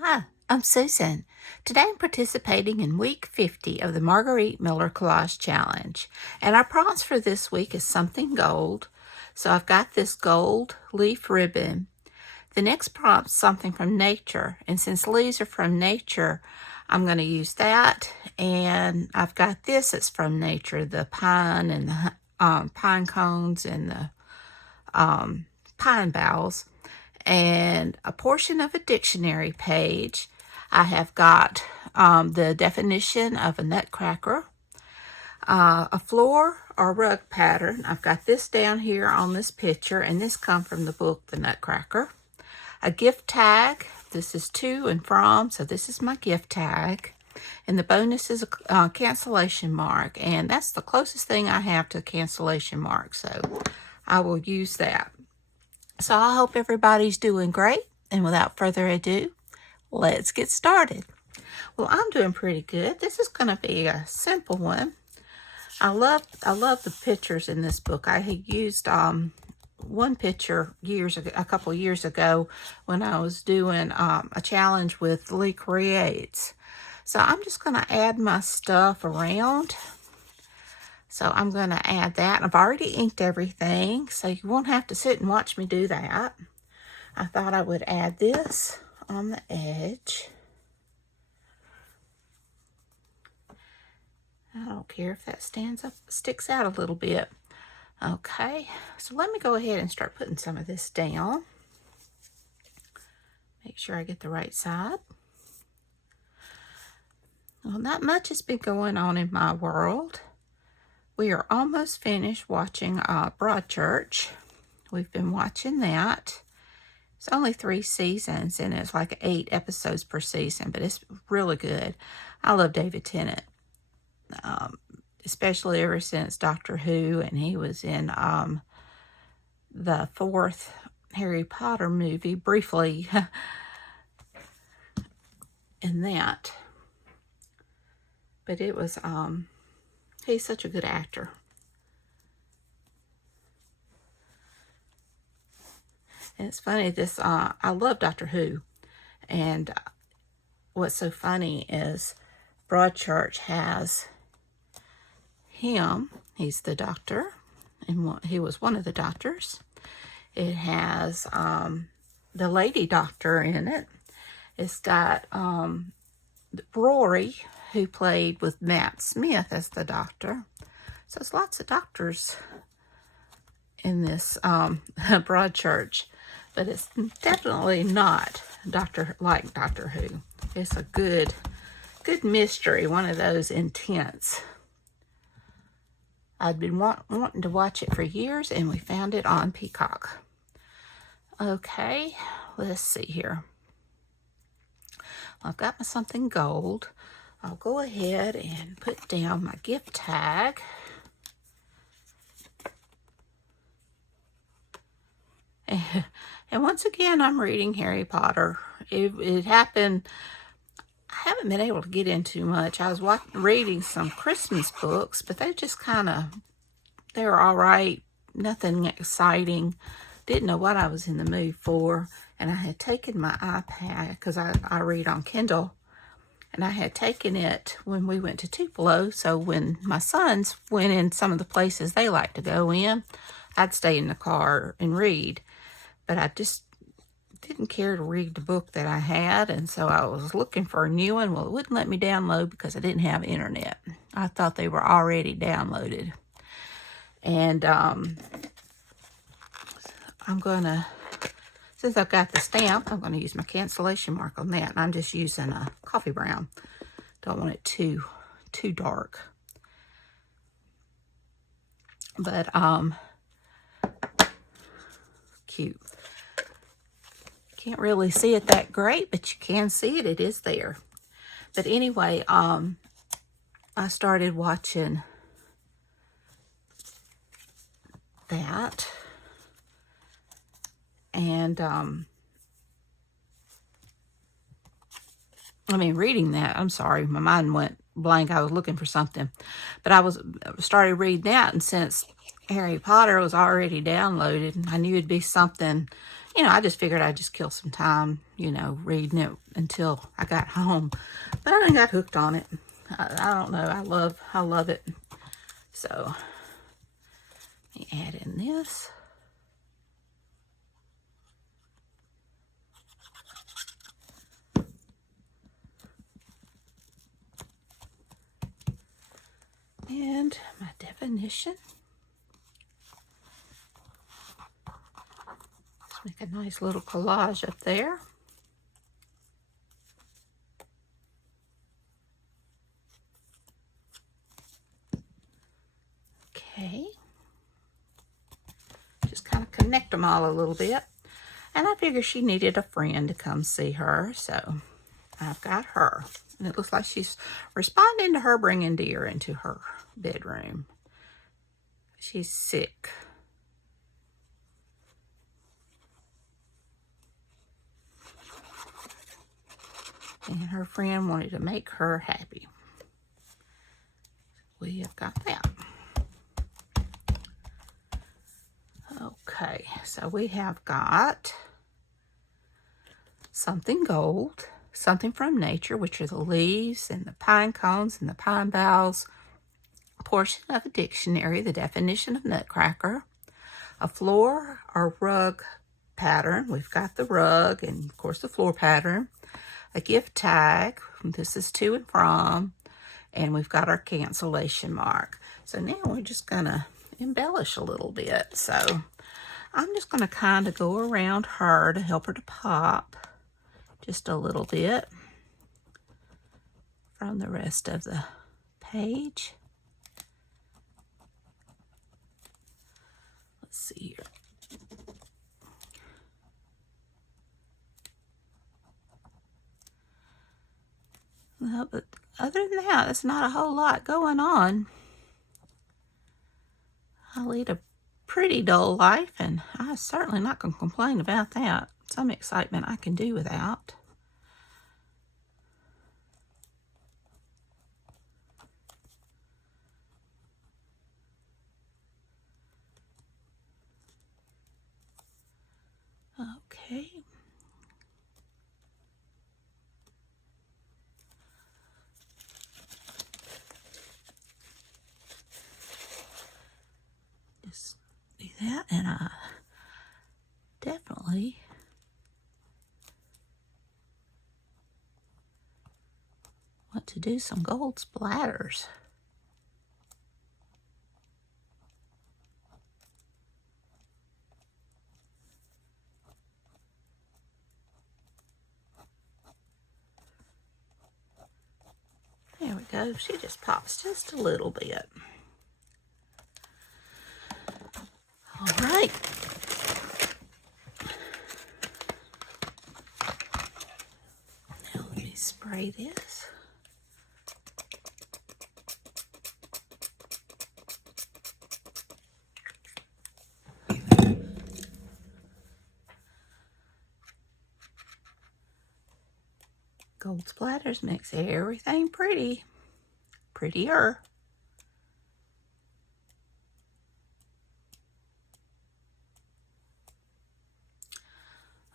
Hi, I'm Susan. Today I'm participating in week 50 of the Margarete Miller Collage Challenge. And our prompts for this week is something gold. So I've got this gold leaf ribbon. The next prompt is something from nature. And since leaves are from nature, I'm going to use that. And I've got this that's from nature, the pine and the pine cones and the pine boughs. And a portion of a dictionary page. I have got the definition of a nutcracker, a floor or rug pattern. I've got this down here on this picture, and this comes from the book, The Nutcracker. A gift tag. This is to and from, so this is my gift tag. And the bonus is a cancellation mark, and that's the closest thing I have to a cancellation mark, so I will use that. So I hope everybody's doing great, and without further ado, let's get started. Well, I'm doing pretty good. This is going to be a simple one. I love the pictures in this book. I had used one picture a couple years ago when I was doing a challenge with Lee Creates. So I'm just going to add my stuff around. So I'm going to add that. I've already inked everything, so you won't have to sit and watch me do that. I thought I would add this on the edge. I don't care if that sticks out a little bit. Okay, so let me go ahead and start putting some of this down. Make sure I get the right side. Well, not much has been going on in my world. We are almost finished watching Broadchurch. We've been watching that. It's only 3 seasons, and it's like 8 episodes per season, but it's really good. I love David Tennant, especially ever since Doctor Who, and he was in the 4th Harry Potter movie, briefly in that. But it was, he's such a good actor. And it's funny, I love Doctor Who. And what's so funny is Broadchurch has him. He's the doctor. And he was one of the doctors. It has the lady doctor in it. It's got Rory, who played with Matt Smith as the doctor. So it's lots of doctors in this Broadchurch. But it's definitely not like Doctor Who. It's a good mystery, one of those intense. I'd been wanting to watch it for years, and we found it on Peacock. Okay, let's see here. I've got my something gold. I'll go ahead and put down my gift tag. And once again, I'm reading Harry Potter. It happened, I haven't been able to get into much. I was reading some Christmas books, but they just they were all right. Nothing exciting. Didn't know what I was in the mood for. And I had taken my iPad, because I read on Kindle. And I had taken it when we went to Tupelo. So when my sons went in some of the places they like to go in, I'd stay in the car and read. But I just didn't care to read the book that I had, and so I was looking for a new one. Well, it wouldn't let me download because I didn't have internet. I thought they were already downloaded. And I'm going to, since I've got the stamp, I'm going to use my cancellation mark on that. And I'm just using a coffee brown. Don't want it too dark. But, cute. Can't really see it that great, but you can see it. It is there. But anyway, I started watching that. And, reading that. I'm sorry. My mind went blank. I was looking for something. But I started reading that, and since Harry Potter was already downloaded, I knew it'd be something, I just figured I'd just kill some time, reading it until I got home. But I done got hooked on it. I don't know. I love it. So, let me add in this. And my definition. Let's make a nice little collage up there. Okay. Just kind of connect them all a little bit. And I figured she needed a friend to come see her, so I've got her. And it looks like she's responding to her bringing Deer into her bedroom. She's sick. And her friend wanted to make her happy. We have got that. Okay, so we have got something gold, something from nature, which are the leaves and the pine cones and the pine boughs, a portion of a dictionary, the definition of nutcracker, a floor or rug pattern. We've got the rug and, of course, the floor pattern, a gift tag. This is to and from, and we've got our cancellation mark. So now we're just going to embellish a little bit. So I'm just going to kind of go around her to help her to pop just a little bit from the rest of the page. Let's see here. Well, but other than that, there's not a whole lot going on. I lead a pretty dull life, and I'm certainly not going to complain about that. Some excitement I can do without. Okay. Just do that, and I definitely want to do some gold splatters. There we go. She just pops just a little bit. All right. Now let me spray this. Gold splatters makes everything pretty. Prettier.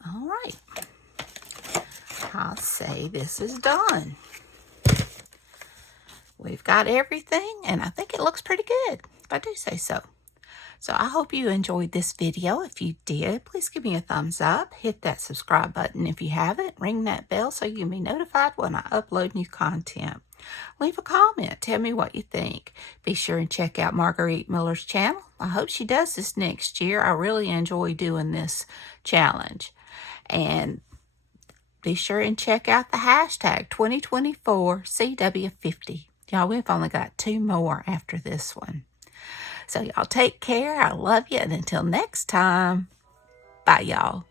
All right. I'll say this is done. We've got everything, and I think it looks pretty good, if I do say so. So I hope you enjoyed this video. If you did, please give me a thumbs up. Hit that subscribe button if you haven't. Ring that bell so you can be notified when I upload new content. Leave a comment. Tell me what you think. Be sure and check out Margarete Miller's channel. I hope she does this next year. I really enjoy doing this challenge. And be sure and check out the hashtag 2024CW50. Y'all, we've only got 2 more after this one. So y'all take care. I love you. And until next time, bye y'all.